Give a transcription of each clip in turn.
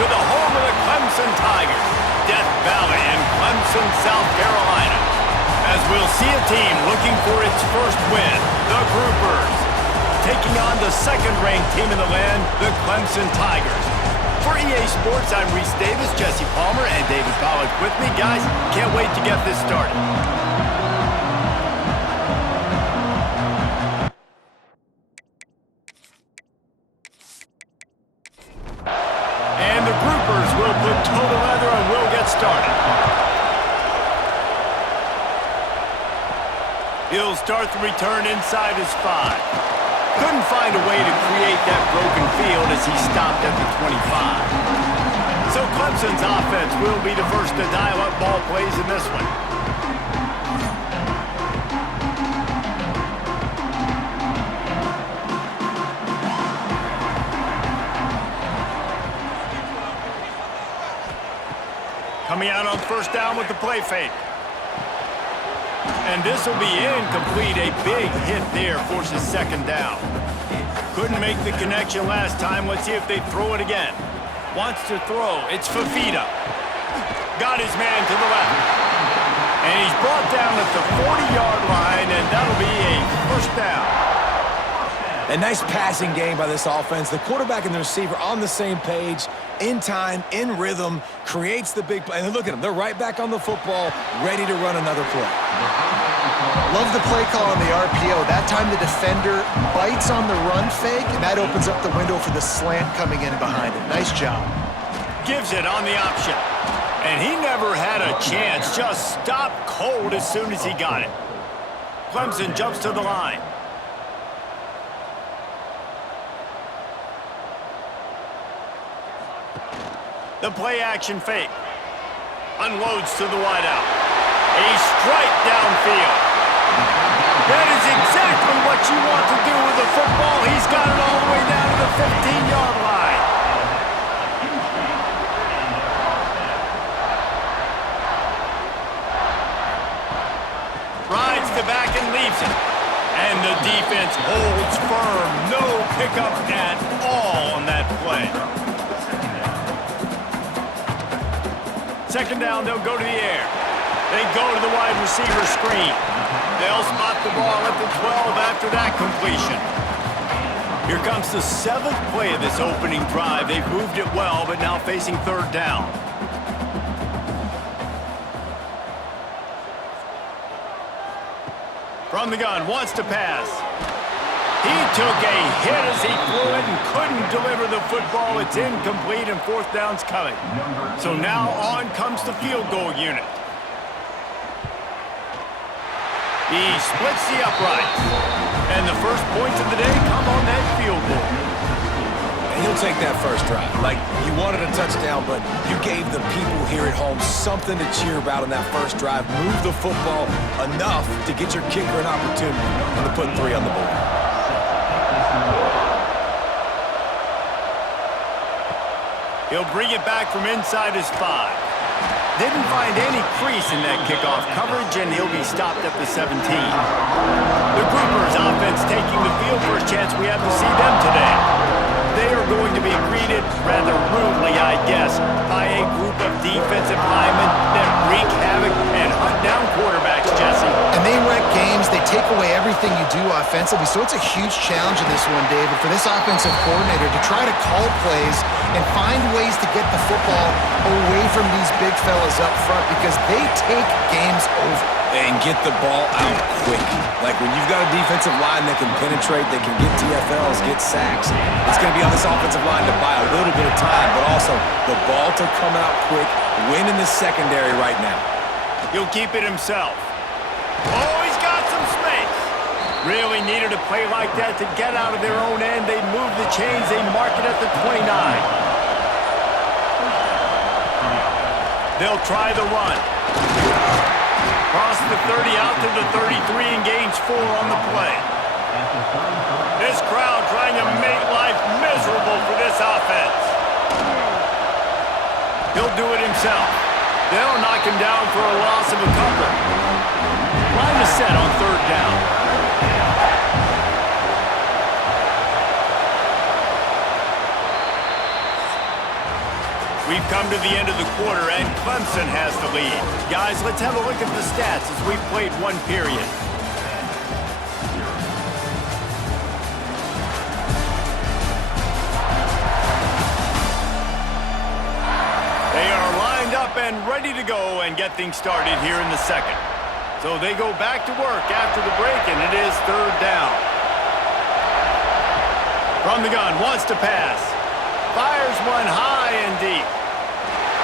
to the home of the Clemson Tigers, Death Valley in Clemson, South Carolina. As we'll see a team looking for its first win, the Groupers, taking on the second-ranked team in the land, the Clemson Tigers. For EA Sports, I'm Reese Davis, Jesse Palmer, and David Pollack with me. Guys, can't wait to get this started. And the Groupers will put toe to leather and we'll get started. He'll start the return inside his 5. Couldn't find a way to create that broken field as he stopped at the 25. So Clemson's offense will be the first to dial up ball plays in this one. Coming out on first down with the play fake. And this will be incomplete. A big hit there forces second down. Couldn't make the connection last time. Let's see if they throw it again. Wants to throw. It's Fafita. Got his man to the left. And he's brought down at the 40-yard line, and that'll be a first down. A nice passing game by this offense. The quarterback and the receiver on the same page, in time, in rhythm, creates the big play. And look at them. They're right back on the football, ready to run another play. Love the play call on the RPO. That time the defender bites on the run fake, and that opens up the window for the slant coming in behind it. Nice job. Gives it on the option. And he never had a chance. Just stopped cold as soon as he got it. Clemson jumps to the line. The play action fake. Unloads to the wideout. A strike downfield. That is exactly what you want to do with the football. He's got it all the way down to the 15-yard line. Rides the back and leaves it. And the defense holds firm. No pickup at all on that play. Second down, they'll go to the air. They go to the wide receiver screen. They'll spot the ball at the 12 after that completion. Here comes the 7th play of this opening drive. They've moved it well, but now facing third down. From the gun, wants to pass. He took a hit as he threw it and couldn't deliver the football. It's incomplete and fourth down's coming. So now on comes the field goal unit. He splits the uprights. And the first points of the day come on that field goal. And he'll take that first drive. Like, you wanted a touchdown, but you gave the people here at home something to cheer about in that first drive. Move the football enough to get your kicker an opportunity and to put 3 on the board. He'll bring it back from inside his 5. Didn't find any crease in that kickoff coverage, and he'll be stopped at the 17. The Groupers offense taking the field. First chance we have to see them today. They are going to be greeted rather rudely, I guess, by a group of defensive linemen that wreak havoc and hunt down quarterbacks, Jesse. And they wreck games. They take away everything you do offensively. So it's a huge challenge in this one, David, for this offensive coordinator to try to call plays and find ways to get the football away from these big fellas up front because they take games over. And get the ball out quick. Like when you've got a defensive line that can penetrate, they can get TFLs, get sacks. It's going to be on this offensive line to buy a little bit of time, but also the ball to come out quick, win in the secondary right now. He'll keep it himself. Oh, he's got some space. Really needed a play like that to get out of their own end. They move the chains. They mark it at the 29. They'll try the run. Cross the 30 out to the 33 and gains 4 on the play. This crowd trying to make life miserable for this offense. He'll do it himself. They'll knock him down for a loss of a couple. Line is set on third down. We've come to the end of the quarter, and Clemson has the lead. Guys, let's have a look at the stats as we've played one period. They are lined up and ready to go and get things started here in the second. So they go back to work after the break, and it is third down. From the gun, wants to pass. Fires one high and deep.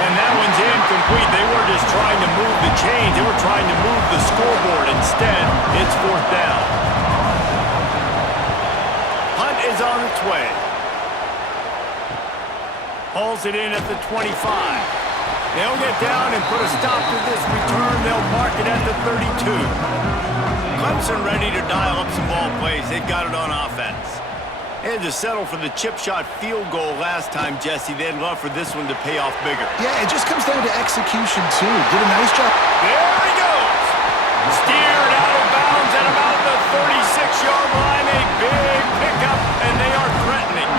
And that one's incomplete. They were just trying to move the chains. They were trying to move the scoreboard. Instead, it's fourth down. Hunt is on its way. Hauls it in at the 25. They'll get down and put a stop to this return. They'll mark it at the 32. Clemson ready to dial up some ball plays. They've got it on offense. They had to settle for the chip shot field goal last time, Jesse. They'd love for this one to pay off bigger. Yeah, it just comes down to execution, too. Did a nice job. There he goes. Steered out of bounds at about the 36-yard line. A big pickup, and they are threatening.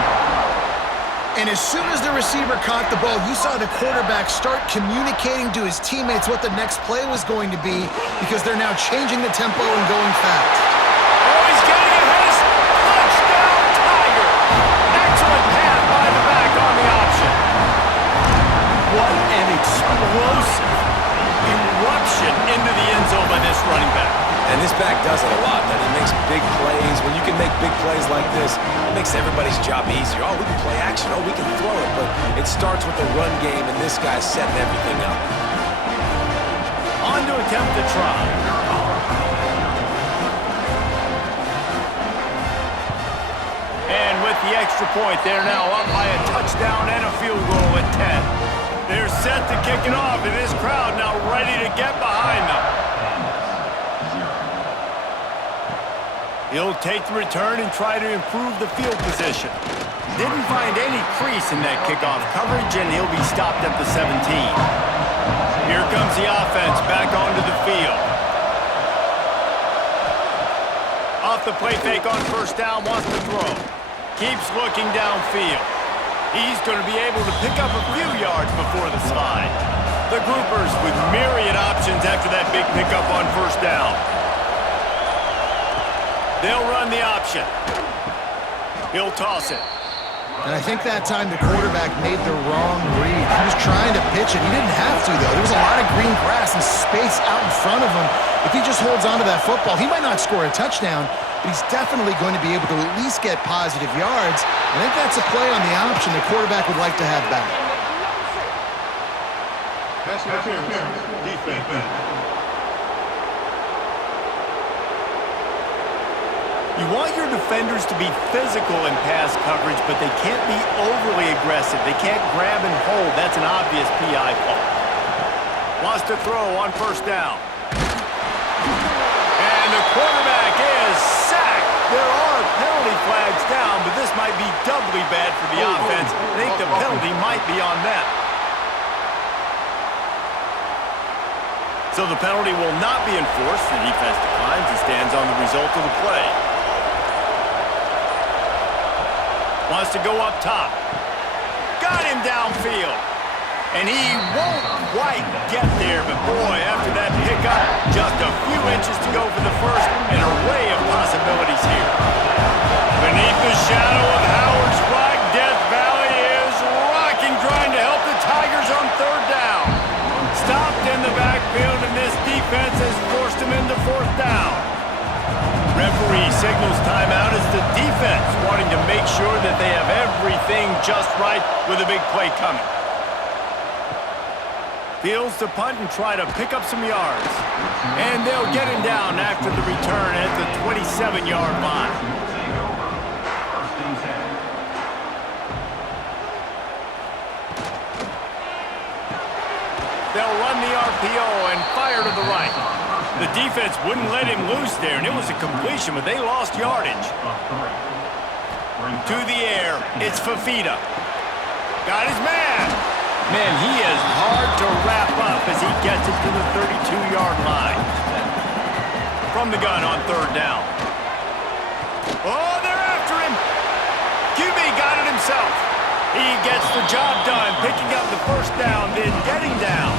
And as soon as the receiver caught the ball, you saw the quarterback start communicating to his teammates what the next play was going to be because they're now changing the tempo and going fast. Oh, he's getting ahead. Touchdown, Tiger. Excellent pass by the back on the option. What an explosive eruption into the end zone by this running back. And this back does it a lot. That he makes big plays. When you can make big plays like this, it makes everybody's job easier. Oh, we can play action. Oh, we can throw it. But it starts with the run game, and this guy's setting everything up. On to attempt the try. And with the extra point, they're now up by a touchdown and a field goal at 10. They're set to kick it off, and this crowd now ready to get behind them. He'll take the return and try to improve the field position. Didn't find any crease in that kickoff coverage, and he'll be stopped at the 17. Here comes the offense back onto the field. Off the play fake on first down, wants to throw. Keeps looking downfield. He's going to be able to pick up a few yards before the slide. The groupers with myriad options after that big pickup on first down. They'll run the option. He'll toss it. And I think that time the quarterback made the wrong read. He was trying to pitch it. He didn't have to, though. There was a lot of green grass and space out in front of him. If he just holds on to that football, he might not score a touchdown, but he's definitely going to be able to at least get positive yards. I think that's a play on the option the quarterback would like to have back. Pass interference. Defense. You want your defenders to be physical in pass coverage, but they can't be overly aggressive. They can't grab and hold. That's an obvious PI call. Wants to throw on first down. And the quarterback is sacked. There are penalty flags down, but this might be doubly bad for the offense. I think the penalty might be on them. So the penalty will not be enforced. The defense declines and stands on the result of the play. Wants to go up top. Got him downfield. And he won't quite get there, but boy, after that pickup, just a few inches to go for the first, an array of possibilities here. Beneath the shadow of Howard's flag, Death Valley is rocking, trying to help the Tigers on third down. Stopped in the backfield, and this defense has forced him into fourth down. Referee signals timeout as the defense wanting to make sure that they have everything just right with a big play coming. Fields to punt and try to pick up some yards. And they'll get him down after the return at the 27-yard line. They'll run the RPO and fire to the right. The defense wouldn't let him loose there, and it was a completion, but they lost yardage. To the air, it's Fafita. Got his man. Man, he is hard to wrap up as he gets it to the 32-yard line. From the gun on third down. Oh, they're after him. QB got it himself. He gets the job done, picking up the first down, then getting down.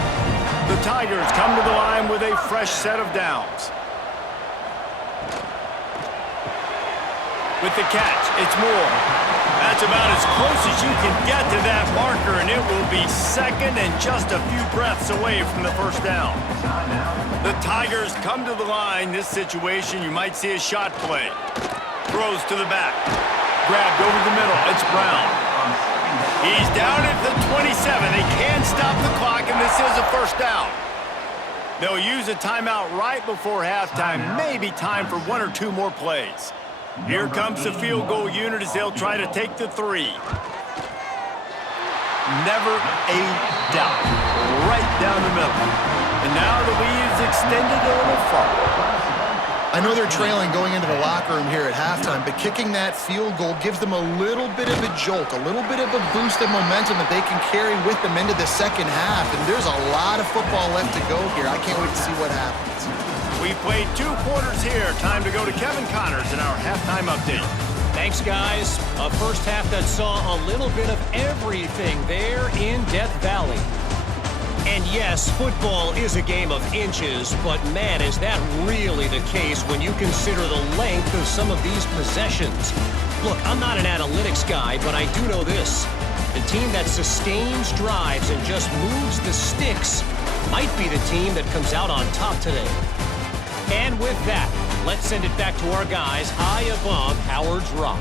The Tigers come to the line with a fresh set of downs. With the catch, it's Moore. That's about as close as you can get to that marker, and it will be second and just a few breaths away from the first down. The Tigers come to the line. This situation, you might see a shot play. Throws to the back. Grabbed over the middle. It's Brown. He's down at the 27. They can't stop the clock, and this is a first down. They'll use a timeout right before halftime. Maybe time for one or two more plays. Here comes the field goal unit as they'll try to take the 3. Never a doubt. Right down the middle. And now the lead is extended a little farther. I know they're trailing going into the locker room here at halftime, but kicking that field goal gives them a little bit of a jolt, a little bit of a boost of momentum that they can carry with them into the second half. And there's a lot of football left to go here. I can't wait to see what happens. We've played 2 quarters here. Time to go to Kevin Connors in our halftime update. Thanks, guys. A first half that saw a little bit of everything there in Death Valley. And yes, football is a game of inches, but man, is that really the case when you consider the length of some of these possessions. Look, I'm not an analytics guy, but I do know this. The team that sustains drives and just moves the sticks might be the team that comes out on top today. And with that, let's send it back to our guys high above Howard's Rock.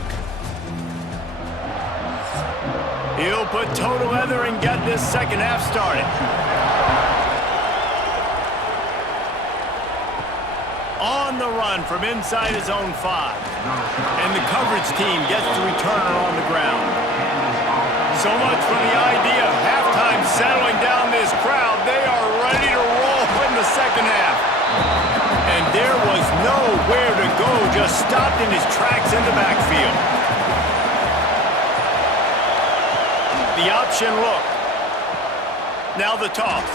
He'll put toe to leather and get this second half started. On the run from inside his own 5. And the coverage team gets the returner on the ground. So much for the idea of halftime settling down this crowd. They are ready to roll in the second half. And there was nowhere to go, just stopped in his tracks in the backfield. The option look. Now the toss.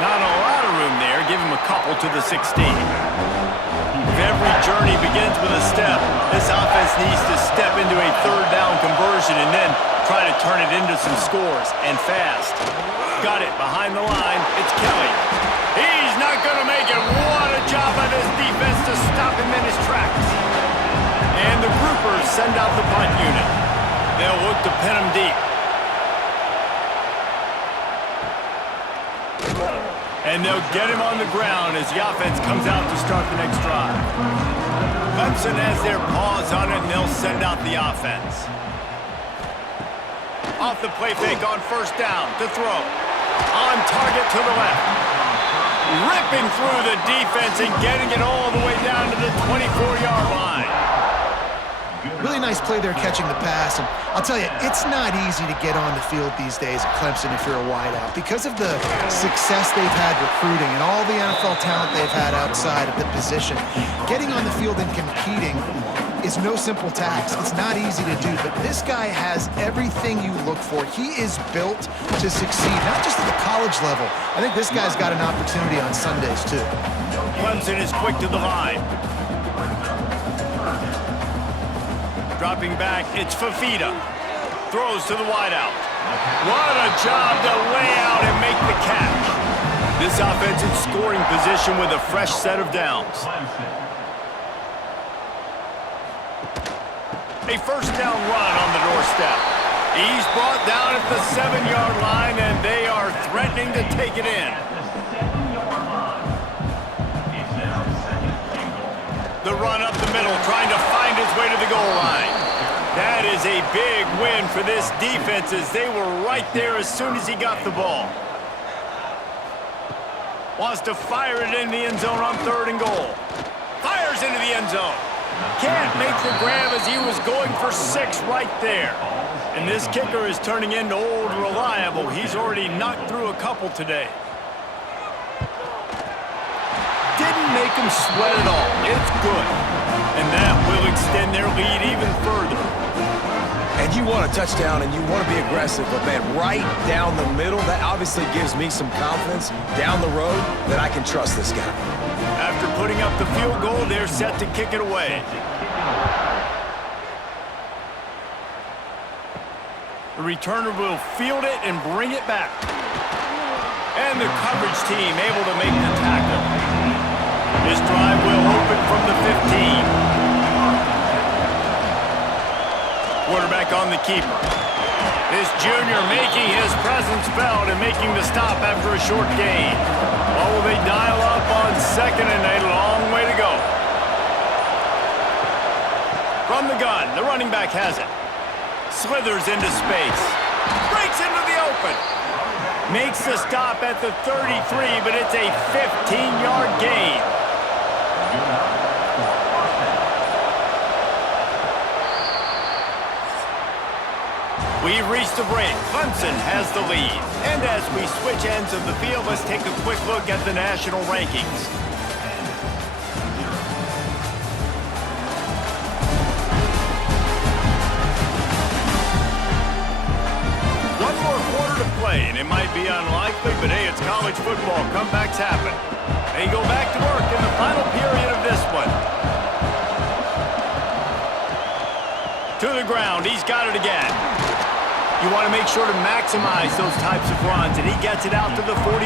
Not a lot of room there. Give him a couple to the 16. If every journey begins with a step, this offense needs to step into a third down conversion and then try to turn it into some scores, and fast. Got it behind the line. It's Kelly. He's not going to make it. What a job by this defense to stop him in his tracks. And the groupers send out the punt unit. They'll look to pin him deep. And they'll get him on the ground as the offense comes out to start the next drive. Clemson has their paws on it, and they'll send out the offense. Off the play fake on first down to throw. On target to the left. Ripping through the defense and getting it all the way down to the 24-yard line. Really nice play there catching the pass. And I'll tell you, it's not easy to get on the field these days at Clemson if you're a wideout. Because of the success they've had recruiting and all the NFL talent they've had outside of the position, getting on the field and competing is no simple task. It's not easy to do, but this guy has everything you look for. He is built to succeed, not just at the college level. I think this guy's got an opportunity on Sundays, too. Clemson is quick to the line. Dropping back, it's Fafita. Throws to the wideout. What a job to lay out and make the catch. This offense in scoring position with a fresh set of downs. A first down run on the doorstep. He's brought down at the 7-yard line, and they are threatening to take it in. The run up the middle, trying to find his way to the goal line. That is a big win for this defense as they were right there as soon as he got the ball. Wants to fire it in the end zone on 3rd and goal. Fires into the end zone. Can't make the grab as he was going for 6 right there. And this kicker is turning into old reliable. He's already knocked through a couple today. Didn't make him sweat at all. It's good. And that will extend their lead even further. And you want a touchdown and you want to be aggressive, but man, right down the middle, that obviously gives me some confidence down the road that I can trust this guy. After putting up the field goal, they're set to kick it away. The returner will field it and bring it back. And the coverage team able to make the tackle. This drive will open from the 15. Quarterback on the keeper. This junior making his presence felt and making the stop after a short gain. Or will they dial up on second and a long way to go? From the gun, the running back has it. Slithers into space. Breaks into the open. Makes the stop at the 33, but it's a 15-yard gain. We've reached the break. Clemson has the lead. And as we switch ends of the field, let's take a quick look at the national rankings. One more quarter to play, and it might be unlikely, but hey, it's college football. Comebacks happen. They go back to work in the final period of this one. To the ground. He's got it again. You want to make sure to maximize those types of runs, and he gets it out to the 41.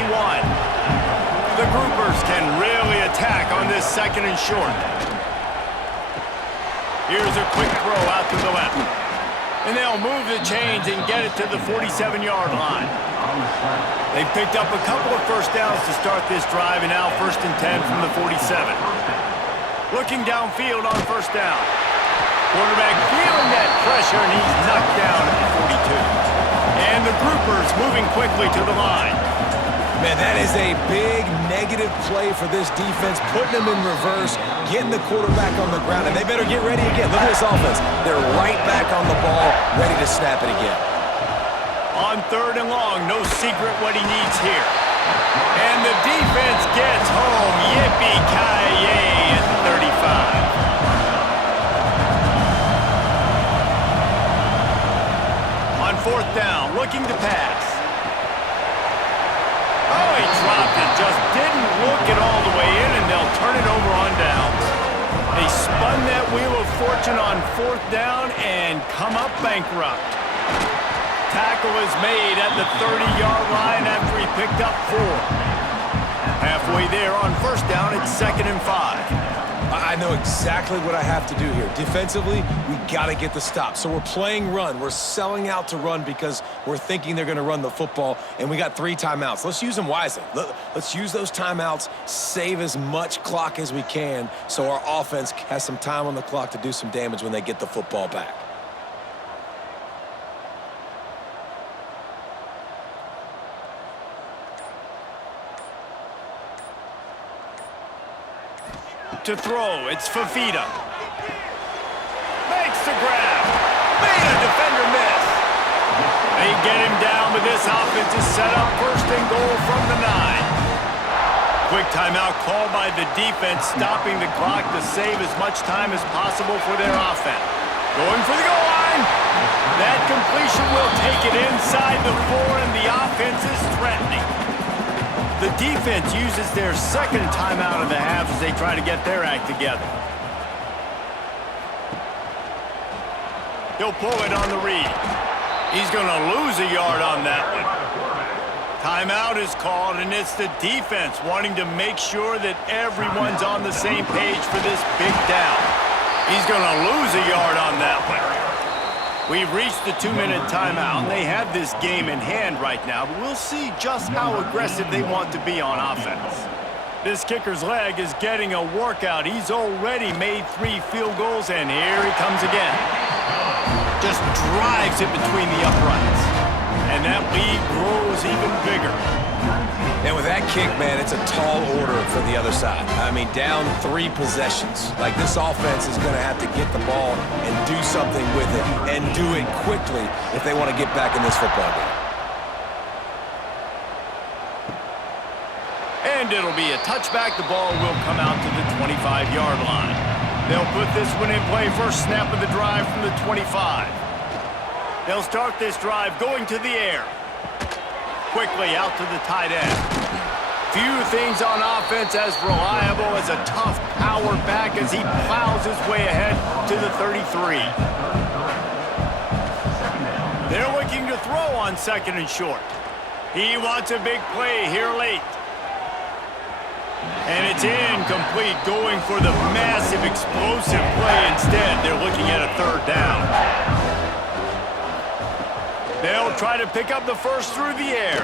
The groupers can really attack on this second and short. Here's a quick throw out to the left. And they'll move the chains and get it to the 47-yard line. They've picked up a couple of first downs to start this drive, and now 1st and 10 from the 47. Looking downfield on first down. Quarterback feeling that pressure, and he's knocked down at the 42. And the groupers moving quickly to the line. Man, that is a big negative play for this defense, putting them in reverse, getting the quarterback on the ground, and they better get ready again. Look at this offense. They're right back on the ball, ready to snap it again. On 3rd and long, no secret what he needs here. And the defense gets home. Yippee-ki-yay at the 35. On 4th down, looking to pass. Oh, he dropped it. Just didn't look it all the way in, and they'll turn it over on downs. They spun that wheel of fortune on 4th down and come up bankrupt. Tackle is made at the 30-yard line after he picked up 4. Halfway there on 1st down, it's 2nd and 5. I know exactly what I have to do here. Defensively, we got to get the stop. So we're playing run. We're selling out to run because we're thinking they're going to run the football, and we got 3 timeouts. Let's use them wisely. Let's use those timeouts, save as much clock as we can so our offense has some time on the clock to do some damage when they get the football back. To throw, it's Fafita. Makes the grab. Made a defender miss. They get him down, but this offense is set up 1st and goal from the 9. Quick timeout called by the defense, stopping the clock to save as much time as possible for their offense. Going for the goal line. That completion will take it inside the 4, and the offense is threatening. The defense uses their 2nd timeout of the half as they try to get their act together. He'll pull it on the read. He's going to lose a yard on that one. Timeout is called, and it's the defense wanting to make sure that everyone's on the same page for this big down. He's going to lose a yard on that one. We've reached the 2-minute timeout, and they have this game in hand right now, but we'll see just how aggressive they want to be on offense. This kicker's leg is getting a workout. He's already made 3 field goals, and here he comes again. Just drives it between the uprights. And that lead grows even bigger. And with that kick, man, it's a tall order for the other side. I mean, down 3 possessions. Like, this offense is going to have to get the ball and do something with it, and do it quickly if they want to get back in this football game. And it'll be a touchback. The ball will come out to the 25-yard line. They'll put this one in play. First snap of the drive from the 25. They'll start this drive going to the air. Quickly out to the tight end. Few things on offense as reliable as a tough power back as he plows his way ahead to the 33. They're looking to throw on 2nd and short. He wants a big play here late. And it's incomplete, going for the massive explosive play instead. They're looking at a 3rd down. They'll try to pick up the first through the air.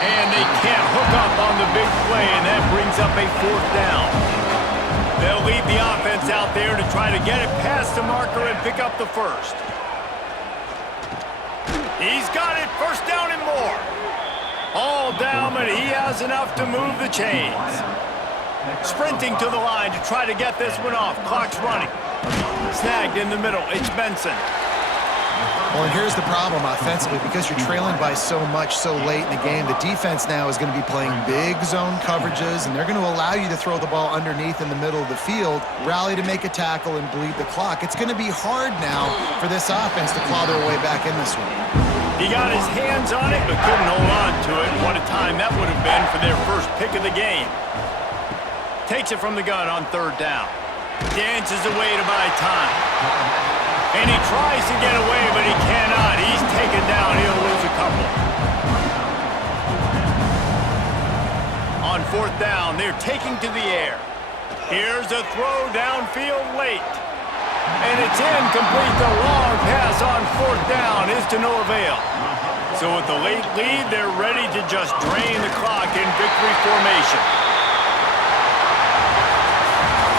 And they can't hook up on the big play, and that brings up a 4th down. They'll lead the offense out there to try to get it past the marker and pick up the first. He's got it, 1st down and more. All down, but he has enough to move the chains. Sprinting to the line to try to get this one off. Clock's running. Snagged in the middle. It's Benson. Well, and here's the problem offensively. Because you're trailing by so much so late in the game, the defense now is going to be playing big zone coverages, and they're going to allow you to throw the ball underneath in the middle of the field, rally to make a tackle, and bleed the clock. It's going to be hard now for this offense to claw their way back in this one. He got his hands on it, but couldn't hold on to it. What a time that would have been for their first pick of the game. Takes it from the gun on 3rd down. Dances away to buy time. And he tries to get away, but he cannot. He's taken down. He'll lose a couple. On 4th down, they're taking to the air. Here's a throw downfield late. And it's incomplete. The long pass on 4th down is to no avail. So with the late lead, they're ready to just drain the clock in victory formation.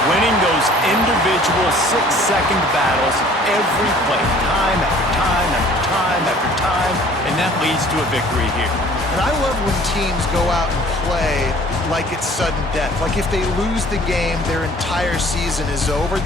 Winning those individual 6-second battles every play, time after time after time after time, and that leads to a victory here. And I love when teams go out and play like it's sudden death. Like if they lose the game, their entire season is over.